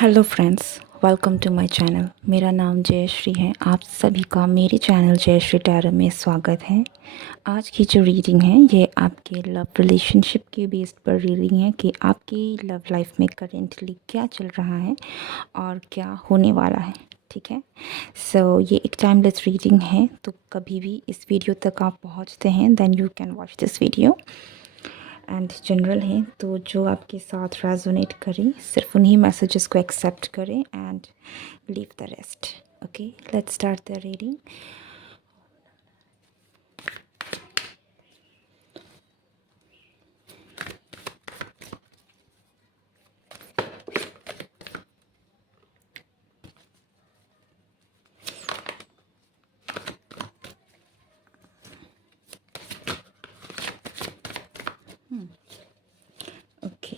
Hello friends, welcome to my channel. मेरा नाम जयश्री है। आप सभी का मेरे चैनल जयश्री टैरो में स्वागत है। आज की जो रीडिंग है ये आपके लव रिलेशनशिप के बेस पर रीडिंग है कि आपकी लव लाइफ में करेंटली क्या चल रहा है और क्या होने वाला है। ठीक है, ये एक टाइमलेस रीडिंग है, तो कभी भी इस वीडियो तक आप पहुंचते हैं then you can watch this video. And general हैं, तो जो आपके साथ रेजोनेट करें सिर्फ उन्हीं मैसेजेस को एक्सेप्ट करें and leave the rest. Okay, let's start the reading. Okay,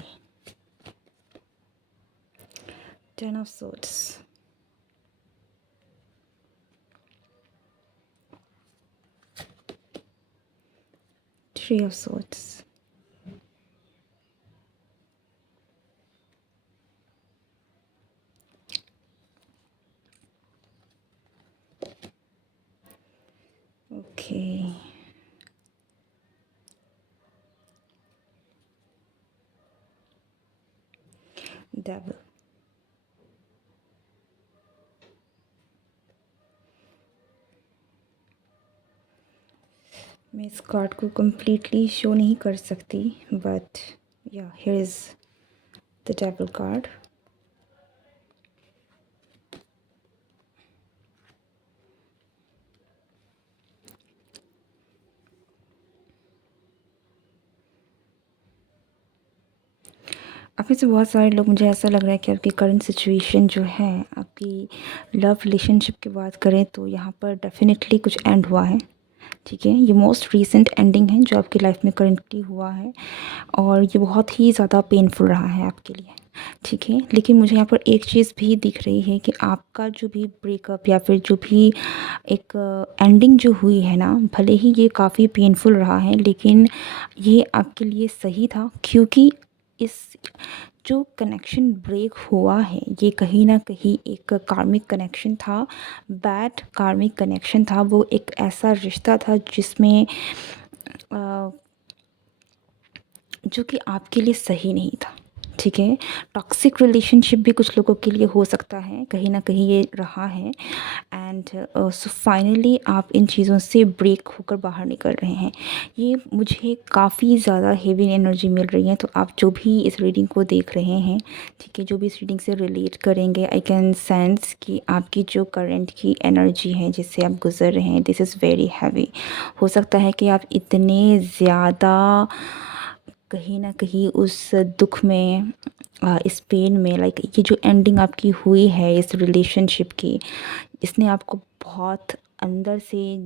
10 of swords, 3 of swords, okay, devil. मैं इस कार्ड को completely शो नहीं कर सकती, बट या here is the devil card. आप में से बहुत सारे लोग, मुझे ऐसा लग रहा है कि आपकी करंट सिचुएशन जो है, आपकी लव रिलेशनशिप की बात करें तो यहाँ पर डेफिनेटली कुछ एंड हुआ है। ठीक है, ये मोस्ट रीसेंट एंडिंग है जो आपकी लाइफ में करंटली हुआ है और ये बहुत ही ज़्यादा पेनफुल रहा है आपके लिए। ठीक है, लेकिन मुझे यहाँ पर एक चीज़ भी दिख रही है कि आपका जो भी ब्रेकअप या फिर जो भी एक एंडिंग जो हुई है ना, भले ही ये काफ़ी पेनफुल रहा है लेकिन ये आपके लिए सही था, क्योंकि इस जो कनेक्शन ब्रेक हुआ है ये कहीं ना कहीं एक कार्मिक कनेक्शन था, बैड कार्मिक कनेक्शन था। वो एक ऐसा रिश्ता था जिसमें जो कि आपके लिए सही नहीं था। ठीक है, टॉक्सिक रिलेशनशिप भी कुछ लोगों के लिए हो सकता है, कहीं ना कहीं ये रहा है। एंड सो फाइनली आप इन चीज़ों से ब्रेक होकर बाहर निकल रहे हैं। ये मुझे काफ़ी ज़्यादा हेवी एनर्जी मिल रही है। तो आप जो भी इस रीडिंग को देख रहे हैं, ठीक है, जो भी इस रीडिंग से रिलेट करेंगे, आई कैन सेंस कि आपकी जो करंट की एनर्जी है जिससे आप गुजर रहे हैं, दिस इज़ वेरी हैवी। हो सकता है कि आप इतने ज़्यादा कहीं ना कहीं उस दुख में, इस पेन में, लाइक ये जो एंडिंग आपकी हुई है इस रिलेशनशिप की, इसने आपको बहुत अंदर से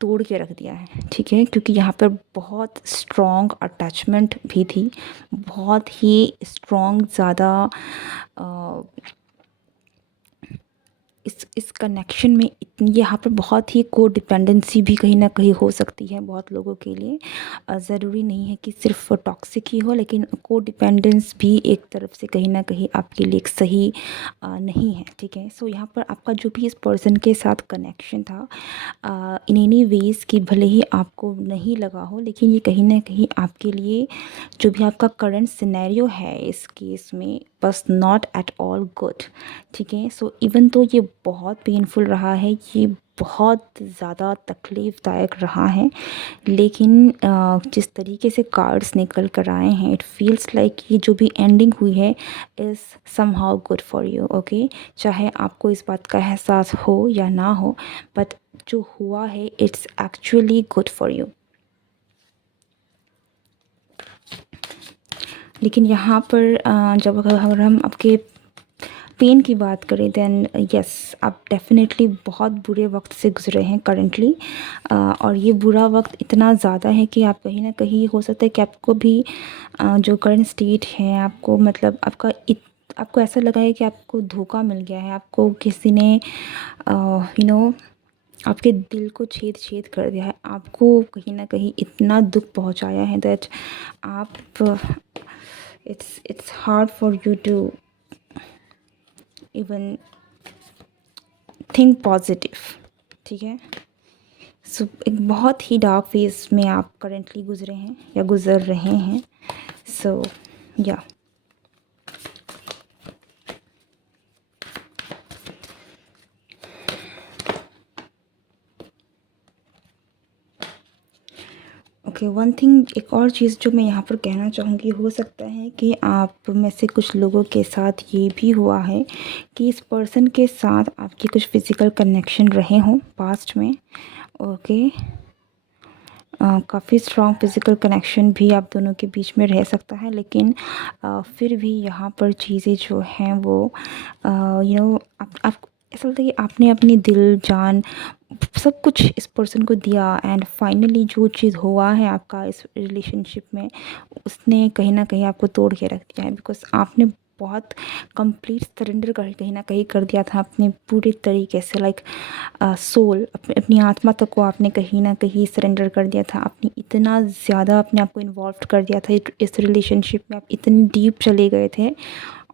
तोड़ के रख दिया है। ठीक है, क्योंकि यहाँ पर बहुत स्ट्रॉन्ग अटैचमेंट भी थी, बहुत ही स्ट्रॉन्ग ज़्यादा इस कनेक्शन में इतनी, यहाँ पर बहुत ही को डिपेंडेंसी भी कहीं ना कहीं हो सकती है बहुत लोगों के लिए। ज़रूरी नहीं है कि सिर्फ टॉक्सिक ही हो, लेकिन को डिपेंडेंस भी एक तरफ से कहीं ना कहीं आपके लिए एक सही नहीं है। ठीक है, सो यहाँ पर आपका जो भी इस पर्सन के साथ कनेक्शन था, इन एनी वेज़ कि भले ही आपको नहीं लगा हो, लेकिन ये कहीं ना कहीं आपके लिए जो भी आपका करंट सिनेरियो है इस केस में बस नॉट एट ऑल गुड। ठीक है, सो इवन तो ये बहुत पेनफुल रहा है, ये बहुत ज़्यादा तकलीफ़दायक रहा है, लेकिन जिस तरीके से कार्ड्स निकल कर आए हैं, इट फील्स लाइक ये जो भी एंडिंग हुई है is somehow good for you. Okay, चाहे आपको इस बात का एहसास हो या ना हो, बट जो हुआ है it's actually good for you. लेकिन यहाँ पर जब अगर हम आपके पेन की बात करें, देन यस, आप डेफिनेटली बहुत बुरे वक्त से गुजरे हैं करंटली। और ये बुरा वक्त इतना ज़्यादा है कि आप कहीं ना कहीं, हो सकता है कि आपको भी जो करंट स्टेट है, आपको मतलब आपको ऐसा लगा है कि आपको धोखा मिल गया है, आपको किसी ने आपके दिल को छेद छेद कर दिया है, आपको कहीं ना कहीं इतना दुख पहुंचाया है दैट आप it's hard for you to even think positive, ठीक है। सो एक बहुत ही डार्क फेज में आप करेंटली गुजरे हैं या गुजर रहे हैं। सो या ओके, वन थिंग, एक और चीज़ जो मैं यहाँ पर कहना चाहूँगी, हो सकता है कि आप में से कुछ लोगों के साथ ये भी हुआ है कि इस पर्सन के साथ आपकी कुछ फिज़िकल कनेक्शन रहे हों पास्ट में। ओके, काफ़ी स्ट्रॉन्ग फिज़िकल कनेक्शन भी आप दोनों के बीच में रह सकता है, लेकिन फिर भी यहाँ पर चीज़ें जो हैं वो आप ऐसा लगता है कि आपने अपनी दिल जान सब कुछ इस पर्सन को दिया, एंड फाइनली जो चीज़ हुआ है आपका इस रिलेशनशिप में, उसने कहीं ना कहीं आपको तोड़ के रख दिया है। बिकॉज आपने बहुत कंप्लीट सरेंडर कर कहीं ना कहीं कर दिया था अपने पूरे तरीके से, लाइक सोल, अपनी आत्मा तक को आपने कहीं ना कहीं सरेंडर कर दिया था। आपने इतना ज़्यादा अपने आप को इन्वॉल्व कर दिया था इस रिलेशनशिप में, आप इतनी डीप चले गए थे,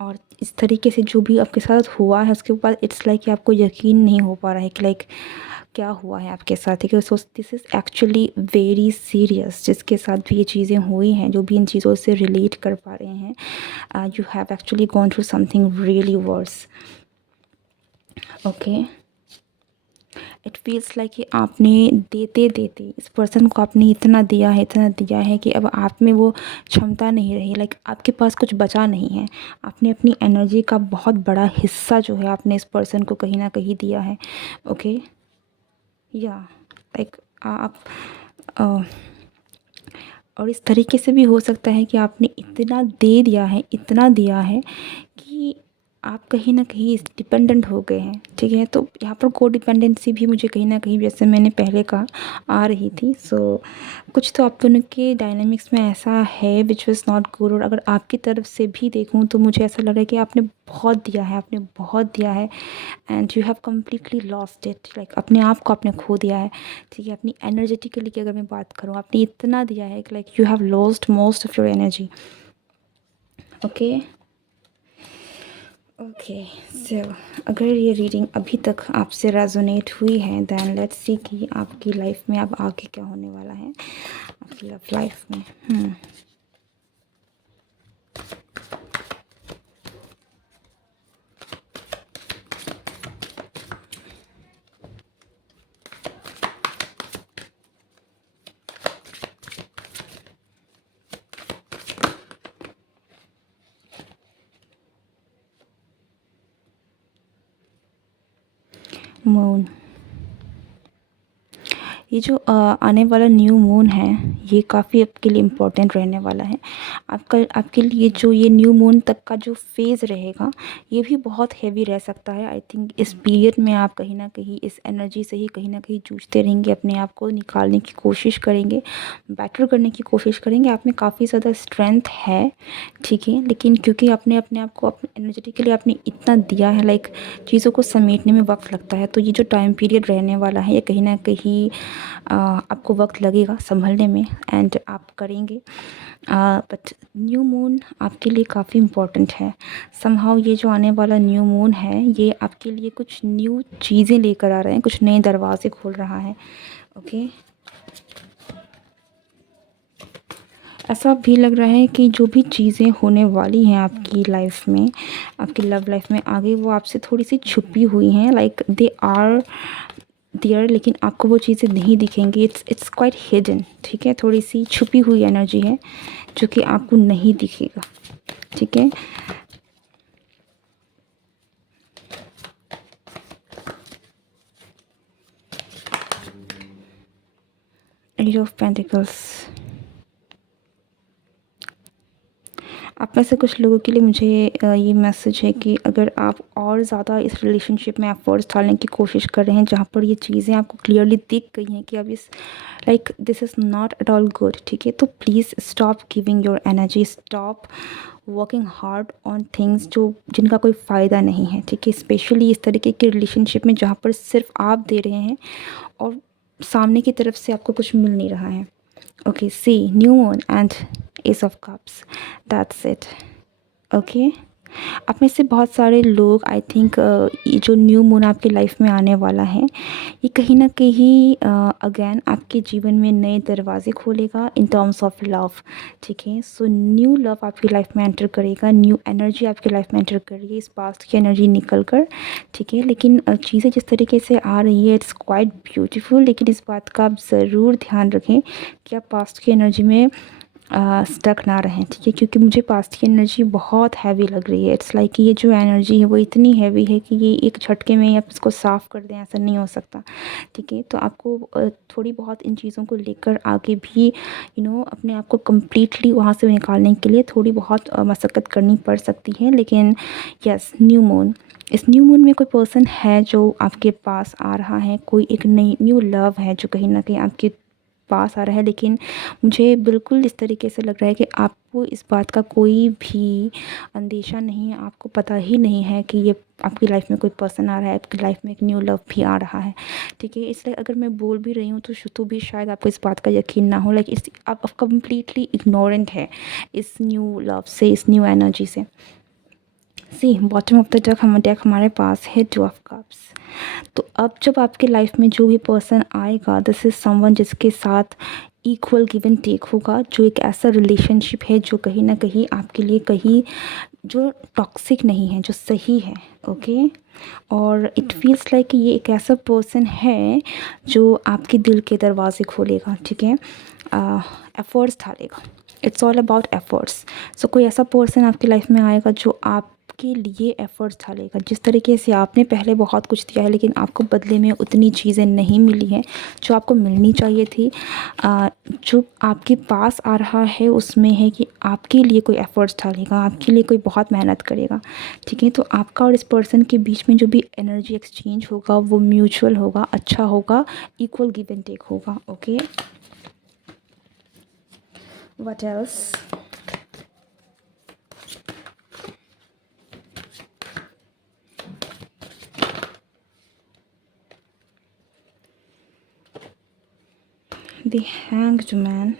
और इस तरीके से जो भी आपके साथ हुआ है उसके बाद इट्स लाइक कि आपको यकीन नहीं हो पा रहा है कि लाइक क्या हुआ है आपके साथ, है कि so this is actually very serious. जिसके साथ भी ये चीज़ें हुई हैं, जो भी इन चीज़ों से रिलेट कर पा रहे हैं, you have actually gone through something really worse. Okay, it feels like कि आपने देते देते इस पर्सन को आपने इतना दिया है कि अब आप में वो क्षमता नहीं रही, लाइक आपके पास कुछ बचा नहीं है। आपने अपनी एनर्जी का बहुत बड़ा हिस्सा जो है आपने इस पर्सन को कहीं ना कहीं दिया है। ओके, या लाइक आप और इस तरीके से भी हो सकता है कि आपने इतना दे दिया है, इतना दिया है कि आप कहीं न कहीं डिपेंडेंट हो गए हैं, ठीक है। तो यहाँ पर कोडिपेंडेंसी भी मुझे कहीं न कहीं, जैसे मैंने पहले कहा, आ रही थी। सो कुछ तो आप दोनों के डायनामिक्स में ऐसा है विच वाज़ नॉट गुड। और अगर आपकी तरफ से भी देखूँ तो मुझे ऐसा लग रहा है कि आपने बहुत दिया है, आपने बहुत दिया है, and you have completely lost it, like अपने आप को आपने खो दिया है, ठीक है। अपनी एनर्जेटिकली की अगर मैं बात करूँ, आपने इतना दिया है कि like you have lost most of your energy. Okay okay, so अगर ये रीडिंग अभी तक आपसे रेजोनेट हुई है, देन लेट्स सी कि आपकी लाइफ में अब आगे क्या होने वाला है, आपकी लव लाइफ में। मून, ये जो आने वाला न्यू मून है, ये काफ़ी आपके लिए इम्पोर्टेंट रहने वाला है। आपके लिए जो ये न्यू मून तक का जो फेज़ रहेगा, ये भी बहुत हैवी रह सकता है। आई थिंक इस पीरियड में आप कहीं न कहीं इस एनर्जी से ही कहीं न कहीं जूझते रहेंगे, अपने आप को निकालने की कोशिश करेंगे, बेटर करने की कोशिश करेंगे। आप में काफ़ी ज़्यादा स्ट्रेंथ है, ठीक है, लेकिन क्योंकि आपने अपने आप को अपने एनर्जेटिकली आपने इतना दिया है, लाइक चीज़ों को समेटने में वक्त लगता है। तो ये जो टाइम पीरियड रहने वाला है, ये कहीं ना कहीं आपको वक्त लगेगा संभलने में, एंड आप करेंगे। बट न्यू मून आपके लिए काफ़ी इम्पोर्टेंट है। समहाउ ये जो आने वाला न्यू मून है, ये आपके लिए कुछ न्यू चीज़ें लेकर आ रहे हैं, कुछ नए दरवाजे खोल रहा है। ओके, ऐसा भी लग रहा है कि जो भी चीज़ें होने वाली हैं आपकी लाइफ में, आपकी लव लाइफ में आगे, वो आपसे थोड़ी सी छुपी हुई हैं, लाइक दे आर देयर, लेकिन आपको वो चीज़ें नहीं दिखेंगी। इट्स क्वाइट हिडन, ठीक है, थोड़ी सी छुपी हुई एनर्जी है जो कि आपको नहीं दिखेगा, ठीक है। एट ऑफ पेंटिकल्स, आप में से कुछ लोगों के लिए मुझे ये मैसेज है कि अगर आप और ज़्यादा इस रिलेशनशिप में एफर्ट्स डालने की कोशिश कर रहे हैं, जहाँ पर ये चीज़ें आपको क्लियरली दिख गई हैं कि अब इस like this is not at all good, ठीक है, तो please stop giving your energy, stop working hard on things जो जिनका कोई फ़ायदा नहीं है, ठीक है। स्पेशली इस तरीके के रिलेशनशिप में जहाँ पर सिर्फ आप दे रहे हैं और सामने की तरफ से आपको कुछ मिल नहीं रहा है। Okay, see new moon and ace of cups, that's it. Okay, आप में से बहुत सारे लोग आई थिंक ये जो न्यू मून आपकी लाइफ में आने वाला है, ये कहीं ना कहीं अगेन आपके जीवन में नए दरवाजे खोलेगा इन टर्म्स ऑफ लव। ठीक है, सो न्यू लव आपकी लाइफ में एंटर करेगा, न्यू एनर्जी आपकी लाइफ में एंटर करेगी इस पास्ट की एनर्जी निकल कर। ठीक है, लेकिन चीज़ें जिस तरीके से आ रही है इट्स क्वाइट ब्यूटीफुल, लेकिन इस बात का आप ज़रूर ध्यान रखें कि आप पास्ट की एनर्जी में स्टक ना रहें। ठीक है, क्योंकि मुझे पास्ट की एनर्जी बहुत हैवी लग रही है। इट्स लाइक कि ये जो एनर्जी है वो इतनी हैवी है कि ये एक झटके में ही आप इसको साफ़ कर दें, ऐसा नहीं हो सकता। ठीक है, तो आपको थोड़ी बहुत इन चीज़ों को लेकर आगे भी अपने आप को कम्प्लीटली वहाँ से निकालने के लिए थोड़ी बहुत मशक्क़त करनी पड़ सकती है। लेकिन यस, न्यू मून, इस न्यू मून में कोई पर्सन है जो आपके पास आ रहा है, कोई एक नई न्यू लव है जो कहीं ना कहीं आपके पास आ रहा है। लेकिन मुझे बिल्कुल इस तरीके से लग रहा है कि आपको इस बात का कोई भी अंदेशा नहीं है, आपको पता ही नहीं है कि ये आपकी लाइफ में कोई पर्सन आ रहा है, आपकी लाइफ में एक न्यू लव भी आ रहा है। ठीक है, इसलिए अगर मैं बोल भी रही हूँ तो भी शायद आपको इस बात का यकीन ना हो, लाइक इस आप कम्प्लीटली इग्नोरेंट है इस न्यू लव से, इस न्यू एनर्जी से। सी बॉटम ऑफ द डेक हमारे पास है टू ऑफ कप्स। तो अब जब आपके लाइफ में जो भी पर्सन आएगा, दिस इज़ समवन जिसके साथ इक्वल गिव एंड टेक होगा, जो एक ऐसा रिलेशनशिप है जो कहीं ना कहीं आपके लिए कहीं जो टॉक्सिक नहीं है, जो सही है। ओके, और इट फील्स लाइक ये एक ऐसा पर्सन है जो आपके दिल के दरवाजे खोलेगा। ठीक है, एफर्ट्स डालेगा, इट्स ऑल अबाउट एफर्ट्स। सो कोई ऐसा पर्सन आपकी लाइफ में आएगा जो आपके लिए एफर्ट्स डालेगा। जिस तरीके से आपने पहले बहुत कुछ दिया है लेकिन आपको बदले में उतनी चीज़ें नहीं मिली हैं जो आपको मिलनी चाहिए थी, जो आपके पास आ रहा है उसमें है कि आपके लिए कोई एफर्ट्स डालेगा, आपके लिए कोई बहुत मेहनत करेगा। ठीक है, तो आपका और इस पर्सन के बीच में जो भी एनर्जी एक्सचेंज होगा वो म्यूचुअल होगा, अच्छा होगा, इक्वल गिव एंड टेक होगा। Okay, what else? The Hanged Man,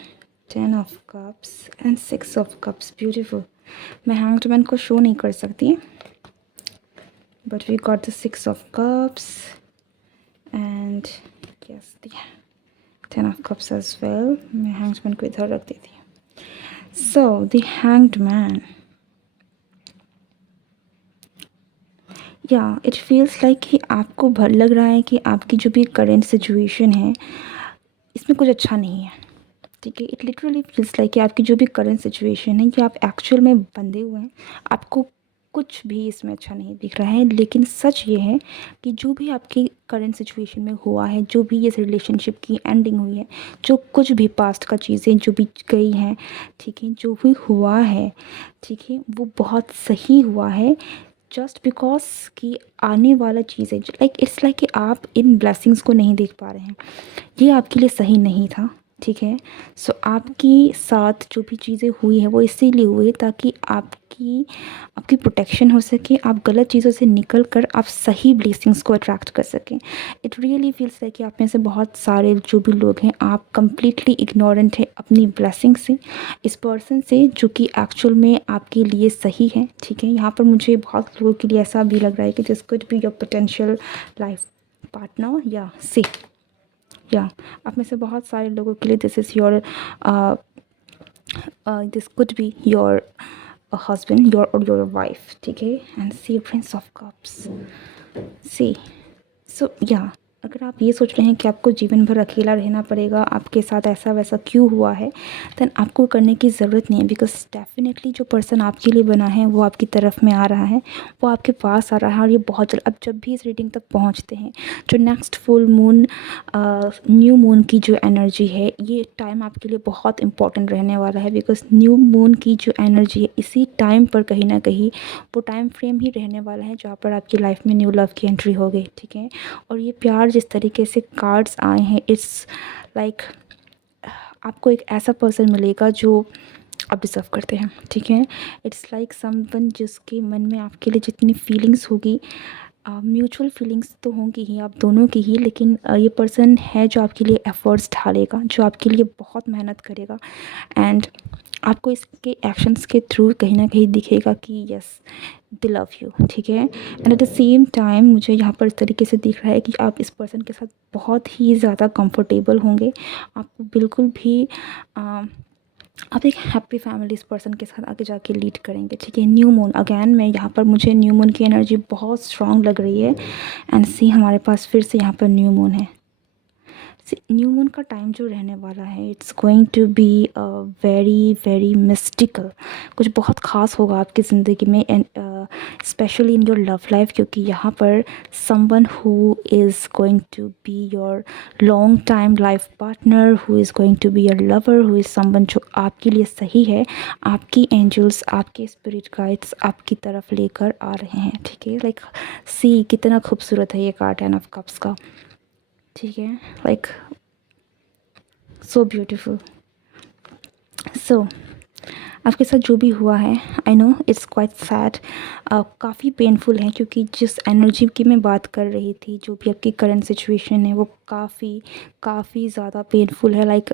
10 of Cups and 6 of Cups. Beautiful. मैं Hanged Man को शो नहीं कर सकती, but we got the 6 of Cups and yes, the 10 of Cups as well. मैं Hanged Man को इधर रख देती हूँ. So the Hanged Man. या इट फील्स लाइक कि आपको भर लग रहा है कि आपकी जो भी करेंट सिचुएशन है इसमें कुछ अच्छा नहीं है। ठीक है, इट लिटरली फील्स लाइक कि आपकी जो भी करंट सिचुएशन है कि आप एक्चुअल में बंधे हुए हैं, आपको कुछ भी इसमें अच्छा नहीं दिख रहा है। लेकिन सच ये है कि जो भी आपकी करंट सिचुएशन में हुआ है, जो भी इस रिलेशनशिप की एंडिंग हुई है, जो कुछ भी पास्ट का चीज़ें जो भी गई हैं, ठीक है, जो भी हुआ है, ठीक है, वो बहुत सही हुआ है। जस्ट बिकॉज कि आने वाला चीज़ है, लाइक इट्स लाइक कि आप इन ब्लेसिंग्स को नहीं देख पा रहे हैं, ये आपके लिए सही नहीं था। ठीक है, सो आपके साथ जो भी चीज़ें हुई हैं वो इसीलिए हुई ताकि आपकी आपकी प्रोटेक्शन हो सके, आप गलत चीज़ों से निकल कर आप सही ब्लेसिंग्स को अट्रैक्ट कर सकें। इट रियली फील्स लाइक कि आप में से बहुत सारे जो भी लोग हैं आप कम्प्लीटली इग्नोरेंट हैं अपनी ब्लेसिंग से, इस पर्सन से जो कि एक्चुअल में आपके लिए सही है। ठीक है, यहाँ पर मुझे बहुत लोगों के लिए ऐसा भी लग रहा है कि this could be your potential life partner या सी या आप में से बहुत सारे लोगों के लिए this is your this could be your husband, your wife. ठीक है, and see prince of cups, see so या अगर आप ये सोच रहे हैं कि आपको जीवन भर अकेला रहना पड़ेगा, आपके साथ ऐसा वैसा क्यों हुआ है, देन आपको करने की ज़रूरत नहीं है। बिकॉज डेफिनेटली जो पर्सन आपके लिए बना है वो आपकी तरफ में आ रहा है, वो आपके पास आ रहा है, और ये बहुत जल्द, अब जब भी इस रीडिंग तक पहुंचते हैं, जो next full moon, new moon की जो एनर्जी है, ये टाइम आपके लिए बहुत इंपॉर्टेंट रहने वाला है। बिकॉज न्यू मून की जो एनर्जी है इसी टाइम पर कहीं ना कहीं वो टाइम फ्रेम ही रहने वाला है जहाँ पर आपकी लाइफ में न्यू लव की एंट्री हो गई। ठीक है, और ये प्यार जिस तरीके से कार्ड्स आए हैं, इट्स लाइक आपको एक ऐसा पर्सन मिलेगा जो आप डिज़र्व करते हैं। ठीक है, इट्स लाइक समवन जिसके मन में आपके लिए जितनी फीलिंग्स होगी, म्यूचुअल फीलिंग्स तो होंगी ही आप दोनों की ही, लेकिन ये पर्सन है जो आपके लिए एफर्ट्स डालेगा, जो आपके लिए बहुत मेहनत करेगा, एंड आपको इसके एक्शंस के थ्रू कहीं न कहीं दिखेगा कि यस दे लव यू, ठीक है। And eight the same time मुझे यहाँ पर इस तरीके से दिख रहा है कि आप इस पर्सन के साथ बहुत ही ज़्यादा कंफर्टेबल होंगे। आपको बिल्कुल भी आप एक हैप्पी फैमिली इस पर्सन के साथ आगे जाके लीड करेंगे, ठीक है। न्यू मून अगेन मैं यहाँ पर मुझे न्यू मून की एनर्जी बहुत स्ट्रॉन्ग लग रही है। एंड सी हमारे पास फिर से यहाँ पर न्यू मून है। न्यू मून का टाइम जो रहने वाला है it's going to be very very mystical. कुछ बहुत ख़ास होगा आपकी ज़िंदगी में and specially in your love life, क्योंकि यहाँ पर someone who is going to be your long time life partner, who is going to be your lover, who is someone जो आपके लिए सही है, आपकी एंजल्स आपके स्पिरिट गाइड्स आपकी तरफ लेकर आ रहे हैं, ठीक है। लाइक सी कितना खूबसूरत है ये कार्ड 10 ऑफ कप्स का, ठीक है। Like so beautiful. सो आपके साथ जो भी हुआ है I know it's quite sad, काफ़ी पेनफुल है, क्योंकि जिस एनर्जी की मैं बात कर रही थी, जो भी आपकी करंट सिचुएशन है वो काफ़ी ज़्यादा पेनफुल है। लाइक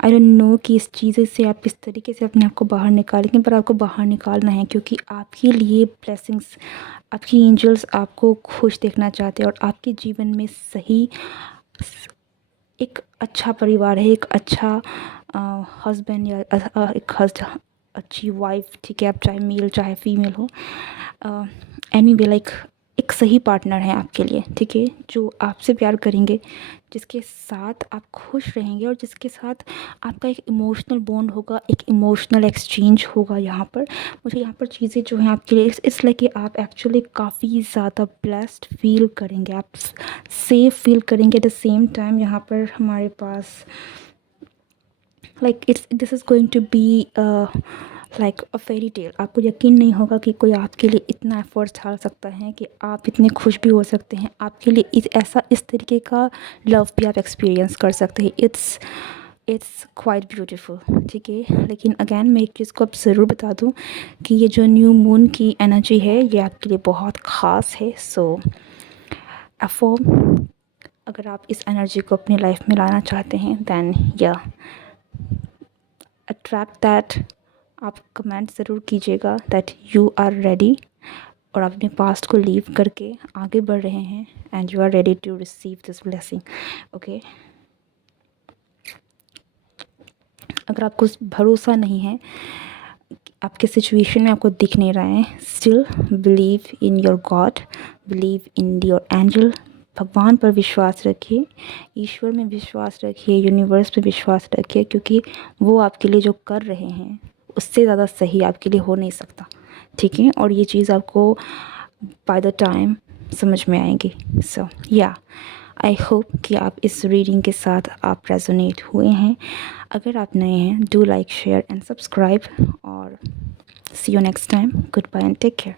आई डोंट नो कि इस चीज़ से आप इस तरीके से अपने आप को बाहर निकालेंगे, पर आपको बाहर निकालना है, क्योंकि आपके लिए ब्लेसिंग्स, आपकी एंजल्स आपको खुश देखना चाहते हैं और आपके जीवन में सही एक अच्छा परिवार है, एक अच्छा हस्बैंड या एक अच्छी वाइफ, ठीक है। आप चाहे मेल चाहे फीमेल हो, एनीवे लाइक एक सही पार्टनर है आपके लिए, ठीक है, जो आपसे प्यार करेंगे, जिसके साथ आप खुश रहेंगे और जिसके साथ आपका एक इमोशनल बॉन्ड होगा, एक इमोशनल एक्सचेंज होगा। यहाँ पर मुझे यहाँ पर चीज़ें जो हैं आपके लिए इसलिए कि आप एक्चुअली काफ़ी ज़्यादा ब्लेस्ड फील करेंगे, आप सेफ फील करेंगे। एट द सेम टाइम यहाँ पर हमारे पास like this is going to be like a fairy tale. आपको यकीन नहीं होगा कि कोई आपके लिए इतना एफर्ट्स डाल सकता है कि आप इतने खुश भी हो सकते हैं, आपके लिए इस तरीके का लव भी आप एक्सपीरियंस कर सकते हैं। इट्स क्वाइट ब्यूटीफुल, ठीक है। लेकिन अगेन मैं एक चीज़ को अब ज़रूर बता दूं कि ये जो न्यू मून की एनर्जी है ये आपके लिए बहुत ख़ास है। सो अफर्म, अगर आप इस एनर्जी को अपनी लाइफ में लाना चाहते हैं दैन या अट्रैक्ट दैट। आप कमेंट ज़रूर कीजिएगा दैट यू आर रेडी और आप अपने पास्ट को लीव करके आगे बढ़ रहे हैं and you are ready to receive this blessing, okay. अगर आपको भरोसा नहीं है, आपके सिचुएशन में आपको दिख नहीं रहा है, still believe in your God, believe in your angel. भगवान पर विश्वास रखिए, ईश्वर में विश्वास रखिए, यूनिवर्स पे विश्वास रखिए, क्योंकि वो आपके लिए जो कर रहे हैं उससे ज़्यादा सही आपके लिए हो नहीं सकता, ठीक है। और ये चीज़ आपको बाय द टाइम समझ में आएंगी। सो या आई होप कि आप इस रीडिंग के साथ आप रेजोनेट हुए हैं। अगर आप नए हैं do like share and subscribe और see you next time. Goodbye and take care.